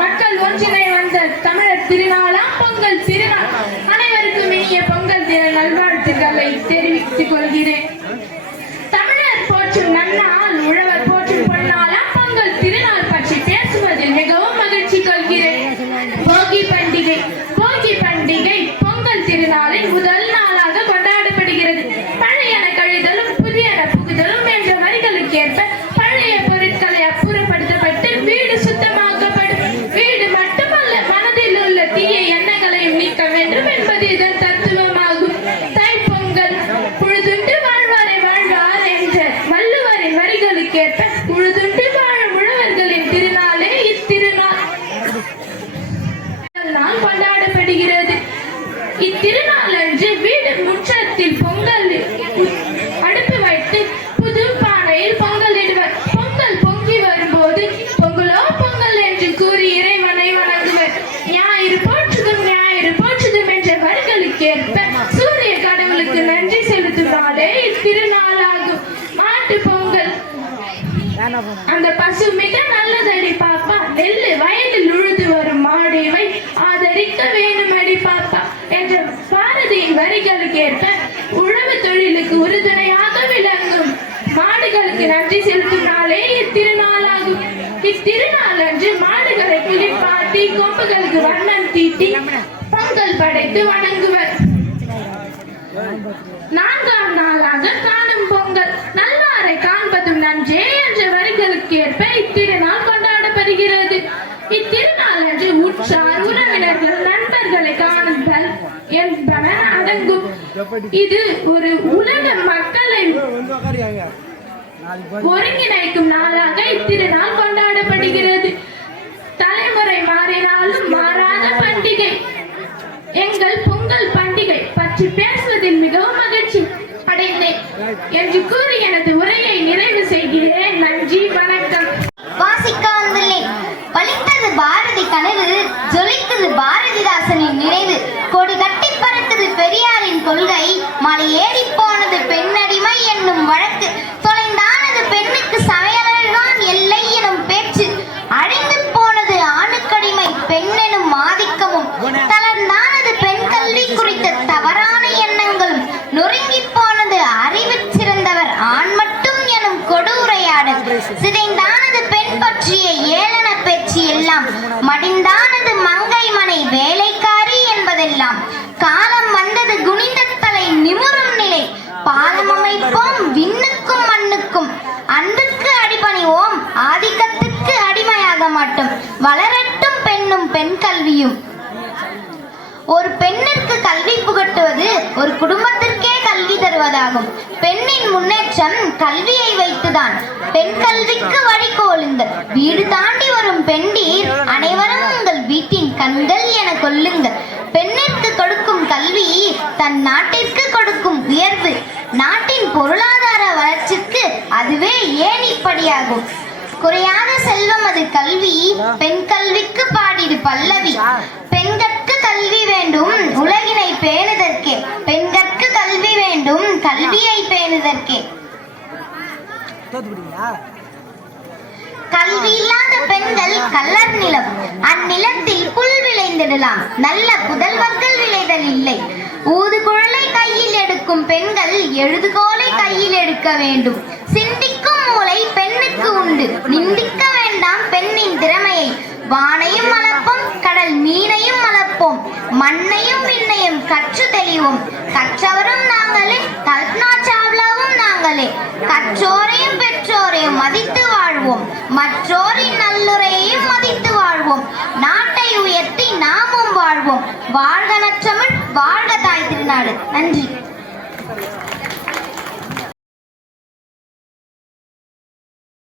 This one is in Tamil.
மக்கள் ஒன்றிணை வந்த தமிழர் திருநாளாம் பொங்கல் திருநாள். அனைவருக்கும் இனிய பொங்கல் தின நல்வாழ்த்துக்களை தெரிவித்துக் கொள்கிறேன். தமிழர் போற்றும் நன்னாள், உழவர் போற்றும் பொன்னாளாம் பொங்கல் திருநாள் பற்றி பேசுவதில் மிகவும் மகிழ்ச்சி கொள்கிறேன். போகி பண்டிகை பொங்கல் திருநாளின் முதல் நாளாக கொண்டாடப்படுகிறது. பழையன கழிதலும் புதியன புகுதலும் என்ற வரிகளுக்கேற்ப பழைய பொருட்களை அப்புறப்படுத்தப்பட்டு வீடு சுத்தமாக்கப்படும். வீடு மட்டுமல்ல, மனதில் உள்ள தீய எண்ணங்களையும் நீக்க வேண்டும் என்பது இதன் தத்துவமாகும். தைப்பொங்கல் புழுதுண்டு வாழ்வாரை வாழ்வார் என்ற வள்ளுவரின் வரிகளுக்கேற்ப புழுதுண்டு வாழும் உழவர்களின் திருநாளே இத்திருநாள் கொண்டாடப்படுகிறது. இத்திருநாள் அன்று வீடு முற்றத்தில் பொங்கல் அடுப்பு வைத்து புது பானையில் பொங்கல் இடுவர். பொங்கல் பொங்கி வரும்போது பொங்கலோ பொங்கல் என்று கூறி இறைவனை வணங்குவர். ஞாயிறு போற்றுதும் என்ற வரிகளுக்கேற்ப சூரிய கடவுளுக்கு நன்றி செலுத்தும் நாளே இத்திருநாளாகும். மாட்டு பொங்கல். அந்த பசு மிக நல்லதடி பாப்பா, நெல்லு வயலில் உழுது வரும் மாடேவை ஆதரிக்க வேண்டும் அடி பாப்பா என்ற பாரதியின் வரிகளுக்கேற்ப உழவு தொழிலுக்கு உறுதுணையாக விளங்கும் மாடுகளுக்கு நன்றி செலுத்தும் நாளே இத்திருநாளாகும். இத்திருநாள் அன்று மாடுகளை குளிப்பாட்டி கொம்புகளுக்கு வண்ணம் தீட்டி பொங்கல் படைத்து வணங்குவர். நான்காம் நாளாக காணும் பொங்கல். நல்வாரை காண்பதும் நன்றே என்ற வரிகளுக்கு ஏற்ப இத்திருநாள் கொண்டாடப்படுகிறது. இத்திருநாள் அன்று உற்றார் உறவினர்கள் நண்பர்களை காணுதல் என்பன அடங்கும். இது ஒரு உலக மக்களை ஒருங்கிணைக்கும் நாளாக இத்திருநாள் கொண்டாடப்படுகிறது. தலைமுறை மாறினாலும் மாறாத பண்டிகை எங்கள் பொங்கல் பண்டிகை பற்றி பேசுவதில் மிகவும் மகிழ்ச்சி அடைந்தேன் என்று கூறி எனது உரையை நிறைவு செய்கிறேன். நன்றி, வணக்கம். வாசிக்க வந்துள்ளேன். பலித்தது பாரதி கனவு, ஜொலிக்குது பாரதிதாசனின் நினைவு. கொடி கட்டி பறக்குது பெரியாரின் கொள்கை, மலை ஏறி போனது பெண்ணடிமை என்னும் வழக்கு. தொலைந்தானது பெண்ணுக்கு சமையல்தான் எல்லை எனும் பேச்சு. அழிந்து போனது ஆணுக்கடிமை பெண்ணெனும் ஆதிக்கமும். தளர்ந்தானது பெண் கல்வி குறித்த தவறான எண்ணங்களும். நொறுங்கி போனது அறிவு சிறந்தவர் ஆண் மட்டும் எனும் கொடுவுரையாடல். சிதைந்தானது பெண் பற்றிய ஏளன பேச்சு எல்லாம். மடிந்தானது மங்கை மனை வேலைக்காரி என்பதெல்லாம். காலம் வந்தது குனிந்த தலை நிமிரும் நிலை. பாலம் அமைப்போம் விண்ணுக்கும் மண்ணுக்கும். அன்புக்கு அடிபணிவோம், ஆதிக்கத்துக்கு அடிமையாக மாட்டோம். வளரட்டும் பெண்ணும் பெண் கல்வியும். ஒரு பெண்ணிற்கு கல்வி புகட்டுவது ஒரு குடும்பத்திற்கே கல்வி தருவதாகும். பெண்ணின் முன்னேற்றம் கல்வியை வைத்துதான். பெண் கல்விக்கு வழிகோலுங்கள். வீடு தாண்டி வரும் பெண்டீர் அனைவரும் உங்கள் வீட்டின் கண்கள் என கொள்ளுங்கள். பெண்ணிற்கு கொடுக்கும் கல்வி தன் நாட்டிற்கு கொடுக்கும் உயர்வு. நாட்டின் பொருளாதார வளர்ச்சிக்கு அதுவே ஏணிப்படியாகும். குறையாத செல்வம் அது கல்வி. பெண் கல்விக்கு பாடிடு பல்லவி. பெண்கட்கு கல்வி வேண்டும் உலகினை பேணுதற்கே. பெண்கட்கு கல்வி வேண்டும் கல்வியை பேணுதற்கே. கல்வி இல்லாத பெண்கள் கல்லர் நிலம். அந்நிலத்தில் புல் விளைந்திடலாம், நல்ல புதல்வர்கள் விளைதல் இல்லை. ஊதுகுழலை கையில் எடுக்கும் பெண்கள் எழுதுகோலை கையில் எடுக்க வேண்டும். சிந்திக்கும் மூளை பெண்ணுக்கு உண்டு, நிந்திக்க வேண்டாம் பெண்ணின் திறமையை. வானையும் அளப்போம், கடல் மீனையும் அளப்போம், மண்ணையும் விண்ணையும் கற்று தெளிவோம். கற்றவரும் நாங்களே, கல்பனா சாவ்லாவும் நாங்களே. கற்றோரையும் பெற்றோரையும் மதித்து வாழ்வோம், மற்றோரின் நல்லுரையையும் மதித்து வாழ்வோம். நாட்டை உயர்த்தி நாமும் வாழ்வோம். வாழ்க நற்றமிழ், வாழ்க தாய் திருநாடு. நன்றி.